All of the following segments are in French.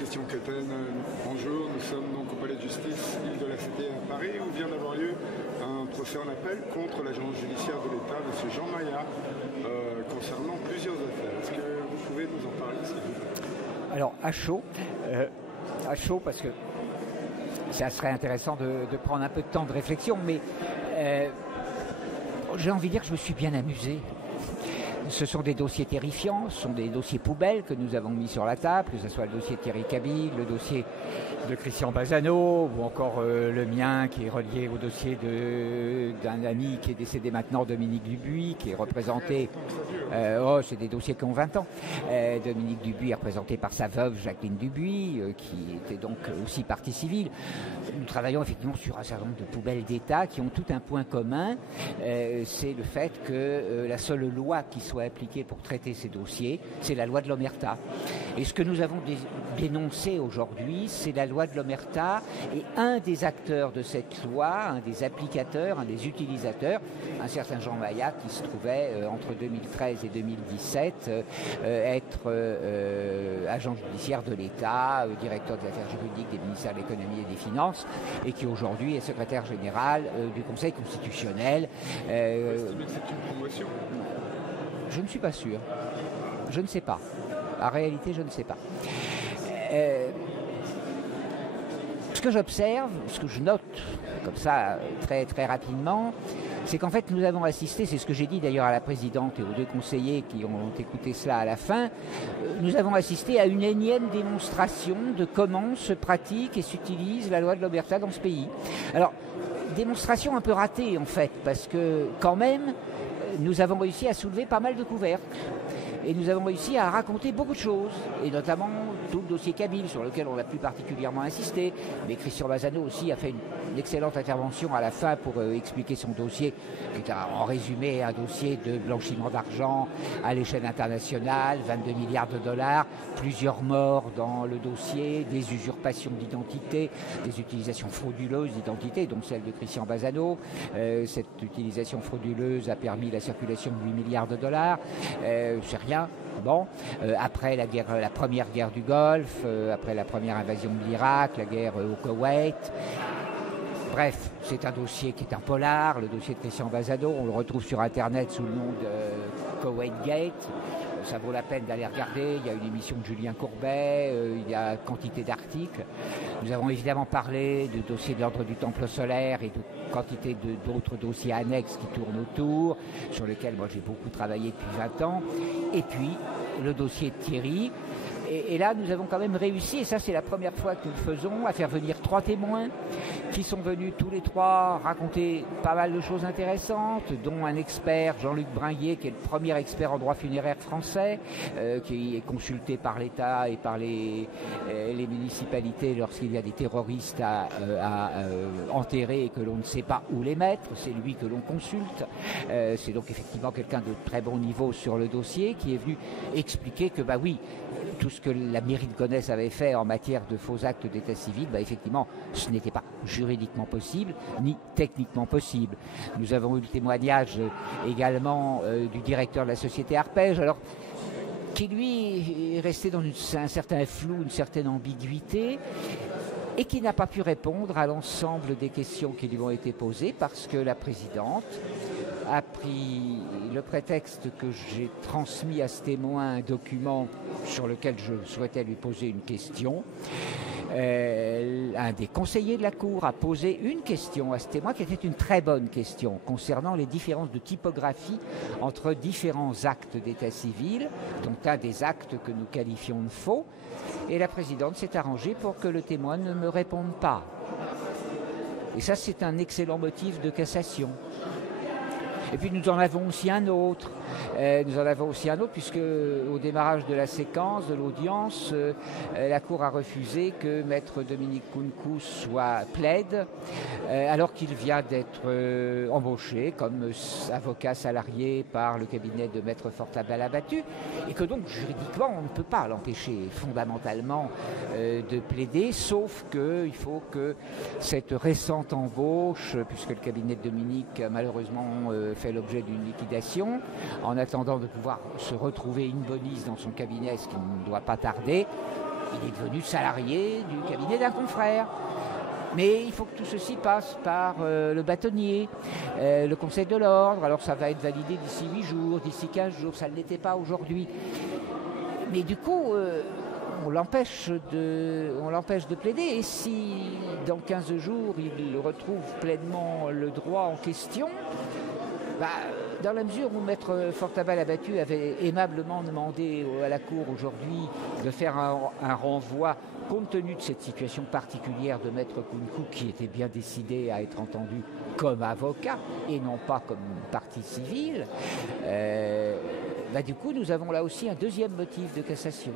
Christian Quetten, bonjour. Nous sommes donc au Palais de Justice, île de la Cité à Paris, où vient d'avoir lieu un procès en appel contre l'agence judiciaire de l'État, M. Jean Maillat, concernant plusieurs affaires. Est-ce que vous pouvez nous en parler, s'il vous plaît? Alors, à chaud, parce que ça serait intéressant de prendre un peu de temps de réflexion, mais j'ai envie de dire que je me suis bien amusé. Ce sont des dossiers terrifiants, ce sont des dossiers poubelles que nous avons mis sur la table, que ce soit le dossier de Thierry Cabil, le dossier de Christian Bazano, ou encore le mien qui est relié au dossier d'un ami qui est décédé maintenant, Dominique Dubuis, qui est représenté... c'est des dossiers qui ont 20 ans. Dominique Dubuis est représenté par sa veuve Jacqueline Dubuis, qui était donc aussi partie civile. Nous travaillons effectivement sur un certain nombre de poubelles d'État qui ont tout un point commun, c'est le fait que la seule loi qui soit appliquée pour traiter ces dossiers, c'est la loi de l'Omerta. Et ce que nous avons dénoncé aujourd'hui, c'est la loi de l'Omerta, et un des acteurs de cette loi, un des applicateurs, un des utilisateurs, un certain Jean Maillat qui se trouvait entre 2013 et 2017 être agent judiciaire de l'État, directeur des affaires juridiques des ministères de l'économie et des finances, et qui aujourd'hui est secrétaire général du Conseil constitutionnel. Vous estimez que c'est une promotion? Je ne suis pas sûr. Je ne sais pas. En réalité, je ne sais pas. Ce que j'observe, ce que je note, comme ça, très, très rapidement, c'est qu'en fait, nous avons assisté, c'est ce que j'ai dit d'ailleurs à la présidente et aux deux conseillers qui ont écouté cela à la fin, nous avons assisté à une énième démonstration de comment se pratique et s'utilise la loi de l'Omerta dans ce pays. Alors, démonstration un peu ratée en fait, parce que quand même, nous avons réussi à soulever pas mal de couvercles. Et nous avons réussi à raconter beaucoup de choses, et notamment tout le dossier Cabil, sur lequel on a plus particulièrement insisté. Mais Christian Bazano aussi a fait une excellente intervention à la fin pour expliquer son dossier, qui est en résumé un dossier de blanchiment d'argent à l'échelle internationale, 22 milliards de dollars, plusieurs morts dans le dossier, des usurpations d'identité, des utilisations frauduleuses d'identité, dont celle de Christian Bazano. Cette utilisation frauduleuse a permis la circulation de 8 milliards de dollars. C'est rien. Bon, après la première guerre du Golfe, après la première invasion de l'Irak, la guerre au Koweït. Bref, c'est un dossier qui est un polar, le dossier de Christian Bazano. On le retrouve sur Internet sous le nom de Koweït Gate. Ça vaut la peine d'aller regarder. Il y a une émission de Julien Courbet, il y a quantité d'articles. Nous avons évidemment parlé du dossier de l'ordre du Temple solaire et de quantité d'autres dossiers annexes qui tournent autour, sur lesquels moi j'ai beaucoup travaillé depuis 20 ans. Et puis, le dossier de Thierry. Et là, nous avons quand même réussi, et ça c'est la première fois que nous le faisons, à faire venir 3 témoins qui sont venus tous les 3 raconter pas mal de choses intéressantes, dont un expert, Jean-Luc Bringuier, qui est le premier expert en droit funéraire français, qui est consulté par l'État et par les municipalités lorsqu'il y a des terroristes à enterrer et que l'on ne sait pas où les mettre. C'est lui que l'on consulte. C'est donc effectivement quelqu'un de très bon niveau sur le dossier, qui est venu expliquer que, bah oui, tout ce que la mairie de Gonesse avait fait en matière de faux actes d'état civil, effectivement, ce n'était pas juridiquement possible, ni techniquement possible. Nous avons eu le témoignage également du directeur de la société Arpège, alors qui lui est resté dans un certain flou, une certaine ambiguïté, et qui n'a pas pu répondre à l'ensemble des questions qui lui ont été posées parce que la présidente a pris le prétexte que j'ai transmis à ce témoin un document sur lequel je souhaitais lui poser une question. Un des conseillers de la Cour a posé une question à ce témoin qui était une très bonne question concernant les différences de typographie entre différents actes d'état civil, dont un des actes que nous qualifions de faux, et la présidente s'est arrangée pour que le témoin ne me réponde pas. Et ça, c'est un excellent motif de cassation. Et puis nous en avons aussi un autre. Puisque au démarrage de la séquence, de l'audience, la Cour a refusé que Maître Dominique Kounkou soit plaide, alors qu'il vient d'être embauché comme avocat salarié par le cabinet de Maître Fortabal Abattu, et que donc juridiquement on ne peut pas l'empêcher fondamentalement de plaider, sauf qu'il faut que cette récente embauche, puisque le cabinet de Dominique malheureusement fait l'objet d'une liquidation, en attendant de pouvoir se retrouver in bonis dans son cabinet, ce qui ne doit pas tarder, il est devenu salarié du cabinet d'un confrère. Mais il faut que tout ceci passe par le bâtonnier, le Conseil de l'ordre. Alors ça va être validé d'ici 8 jours, d'ici 15 jours, ça ne l'était pas aujourd'hui. Mais du coup, on l'empêche de plaider. Et si dans 15 jours, il retrouve pleinement le droit en question, dans la mesure où Maître Fortabal abattu avait aimablement demandé à la Cour aujourd'hui de faire un renvoi compte tenu de cette situation particulière de Maître Kounkou qui était bien décidé à être entendu comme avocat et non pas comme partie civile, du coup nous avons là aussi un deuxième motif de cassation.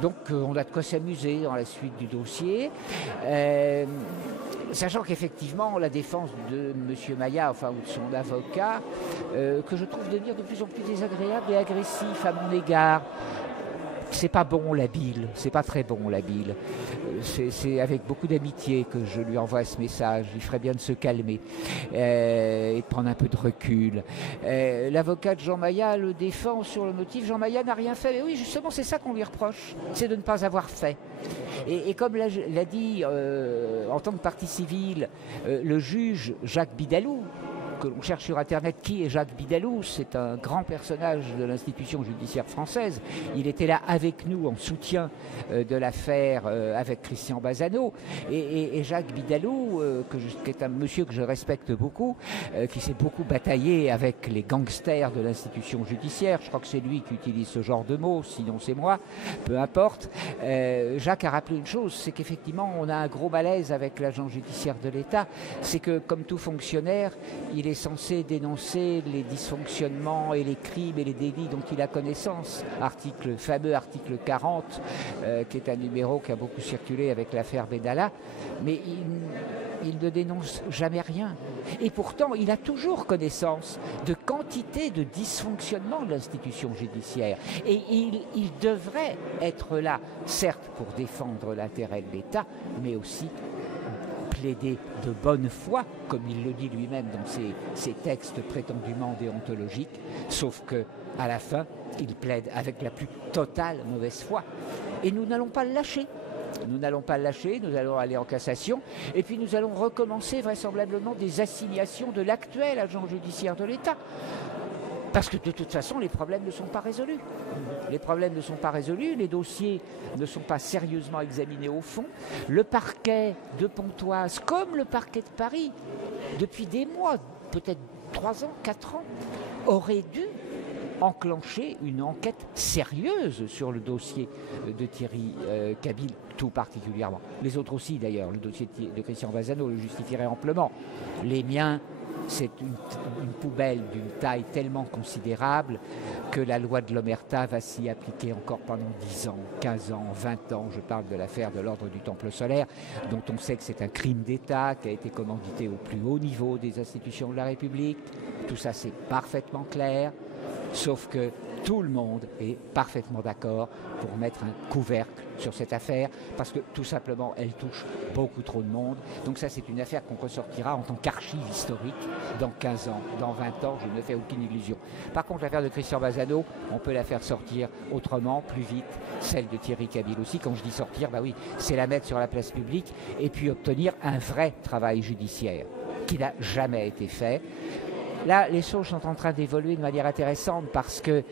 Donc on a de quoi s'amuser dans la suite du dossier. Sachant qu'effectivement, la défense de M. Maillat, enfin, ou de son avocat, que je trouve devenir de plus en plus désagréable et agressif à mon égard. C'est pas bon la bile, c'est pas très bon la bile. C'est avec beaucoup d'amitié que je lui envoie ce message. Il ferait bien de se calmer et de prendre un peu de recul. L'avocat de Jean Maillat le défend sur le motif Jean Maillat n'a rien fait. Mais oui, justement, c'est ça qu'on lui reproche, c'est de ne pas avoir fait. Et comme l'a dit en tant que partie civile le juge Jacques Bidalou, que l'on cherche sur Internet, qui est Jacques Bidalou, c'est un grand personnage de l'institution judiciaire française. Il était là avec nous en soutien de l'affaire avec Christian Bazano. Et Jacques Bidalou, qui est un monsieur que je respecte beaucoup, qui s'est beaucoup bataillé avec les gangsters de l'institution judiciaire. Je crois que c'est lui qui utilise ce genre de mots, sinon c'est moi, peu importe. Jacques a rappelé une chose, c'est qu'effectivement on a un gros malaise avec l'agent judiciaire de l'État, c'est que comme tout fonctionnaire, il est censé dénoncer les dysfonctionnements et les crimes et les délits dont il a connaissance. Fameux article 40, qui est un numéro qui a beaucoup circulé avec l'affaire Benalla, mais il ne dénonce jamais rien. Et pourtant, il a toujours connaissance de quantité de dysfonctionnements de l'institution judiciaire. Et il devrait être là, certes, pour défendre l'intérêt de l'État, mais aussi plaider de bonne foi, comme il le dit lui-même dans ses textes prétendument déontologiques, sauf que à la fin, il plaide avec la plus totale mauvaise foi. Et nous n'allons pas le lâcher. Nous n'allons pas le lâcher, nous allons aller en cassation, et puis nous allons recommencer vraisemblablement des assignations de l'actuel agent judiciaire de l'État. Parce que de toute façon, les problèmes ne sont pas résolus. Les problèmes ne sont pas résolus, les dossiers ne sont pas sérieusement examinés au fond. Le parquet de Pontoise, comme le parquet de Paris, depuis des mois, peut-être 3 ans, 4 ans, aurait dû enclencher une enquête sérieuse sur le dossier de Thierry Cabil, tout particulièrement. Les autres aussi, d'ailleurs. Le dossier de Christian Bazano le justifierait amplement. Les miens, c'est une poubelle d'une taille tellement considérable que la loi de l'Omerta va s'y appliquer encore pendant 10 ans, 15 ans, 20 ans. Je parle de l'affaire de l'ordre du Temple solaire, dont on sait que c'est un crime d'État qui a été commandité au plus haut niveau des institutions de la République. Tout ça, c'est parfaitement clair, sauf que tout le monde est parfaitement d'accord pour mettre un couvercle sur cette affaire, parce que tout simplement elle touche beaucoup trop de monde. Donc ça, c'est une affaire qu'on ressortira en tant qu'archive historique dans 15 ans, dans 20 ans, je ne me fais aucune illusion. Par contre, l'affaire de Christian Bazano, on peut la faire sortir autrement, plus vite. Celle de Thierry Cabil aussi, quand je dis sortir, oui, c'est la mettre sur la place publique et puis obtenir un vrai travail judiciaire qui n'a jamais été fait. Là, les choses sont en train d'évoluer de manière intéressante parce que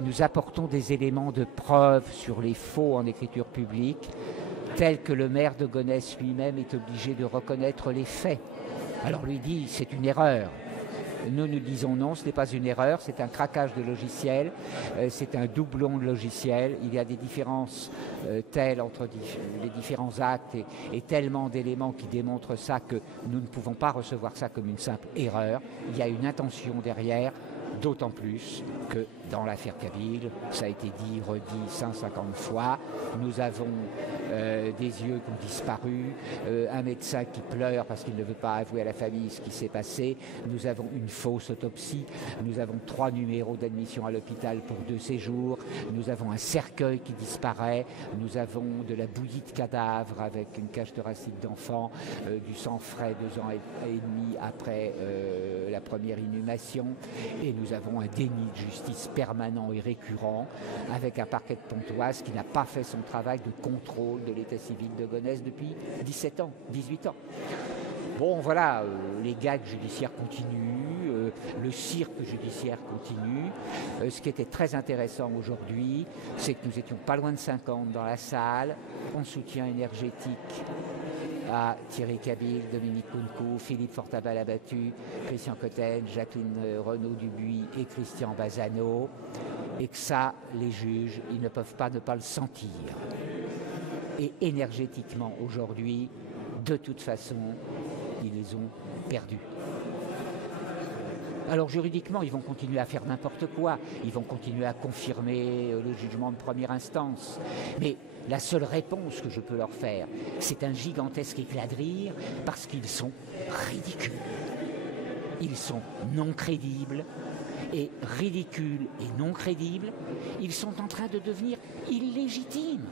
nous apportons des éléments de preuve sur les faux en écriture publique, tels que le maire de Gonesse lui-même est obligé de reconnaître les faits. Alors lui dit, c'est une erreur. Nous disons non, ce n'est pas une erreur, c'est un craquage de logiciel, c'est un doublon de logiciel. Il y a des différences telles entre les différents actes et tellement d'éléments qui démontrent ça que nous ne pouvons pas recevoir ça comme une simple erreur. Il y a une intention derrière, d'autant plus que dans l'affaire Cabil, ça a été dit, redit 150 fois, nous avons des yeux qui ont disparu, un médecin qui pleure parce qu'il ne veut pas avouer à la famille ce qui s'est passé. Nous avons une fausse autopsie, nous avons 3 numéros d'admission à l'hôpital pour 2 séjours, nous avons un cercueil qui disparaît, nous avons de la bouillie de cadavres avec une cage thoracique d'enfant, du sang frais 2 ans et demi après la première inhumation, et nous avons un déni de justice permanent et récurrent avec un parquet de Pontoise qui n'a pas fait son travail de contrôle de l'état civil de Gonesse depuis 17 ans, 18 ans. Bon, voilà, les gags judiciaires continuent, le cirque judiciaire continue. Ce qui était très intéressant aujourd'hui, c'est que nous étions pas loin de 50 dans la salle, en soutien énergétique à Thierry Cabil, Dominique Counco, Philippe Fortabal-Abattu, Christian Cotten, Jacqueline Renaud-Dubuis et Christian Bazano. Et que ça, les juges, ils ne peuvent pas ne pas le sentir. Et énergétiquement, aujourd'hui, de toute façon, ils les ont perdus. Alors juridiquement, ils vont continuer à faire n'importe quoi. Ils vont continuer à confirmer le jugement de première instance. Mais la seule réponse que je peux leur faire, c'est un gigantesque éclat de rire parce qu'ils sont ridicules. Ils sont non crédibles. Et ridicules et non crédibles, ils sont en train de devenir illégitimes.